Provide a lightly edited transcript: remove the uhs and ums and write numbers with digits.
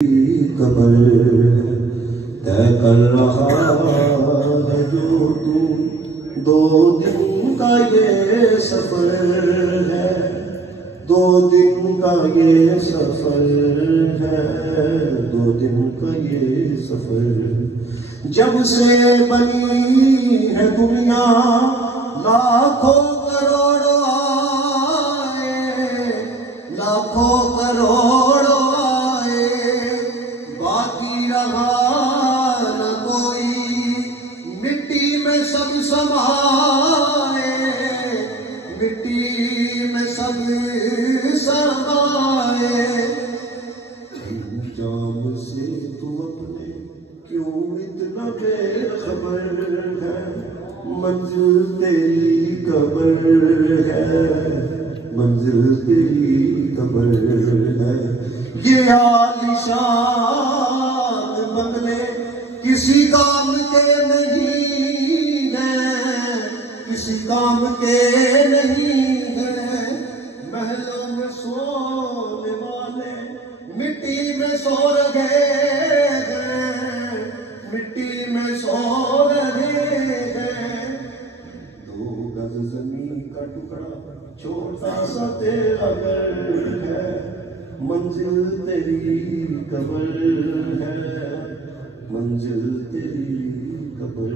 Cover तय कर रहा है जो तू, 2 दिन का ये सफर है, 2 दिन का ये सफर है, 2 दिन का ये सफर। जब से बनी है दुनिया लाखों करोड़ों आए, लाखों करोड़ों आए, बाकी रहा न कोई, मिट्टी में सब समाए, मिट्टी में सब समाए। अंजाम से तू अपने क्यों इतना बेखबर है, मंजिल तेरी कबर है, मंजिल तेरी कबर है। ये आलिशान बंगले किसी काम के नहीं है, किसी काम के नहीं है। महलों में सोने वाले मिट्टी में सो रहे हैं, मिट्टी में सो रहे हैं। 2 गज जमीन का टुकड़ा छोटा सा तेरा घर है, मंजिल तेरी कबर है, मंजिल तेरी कबर।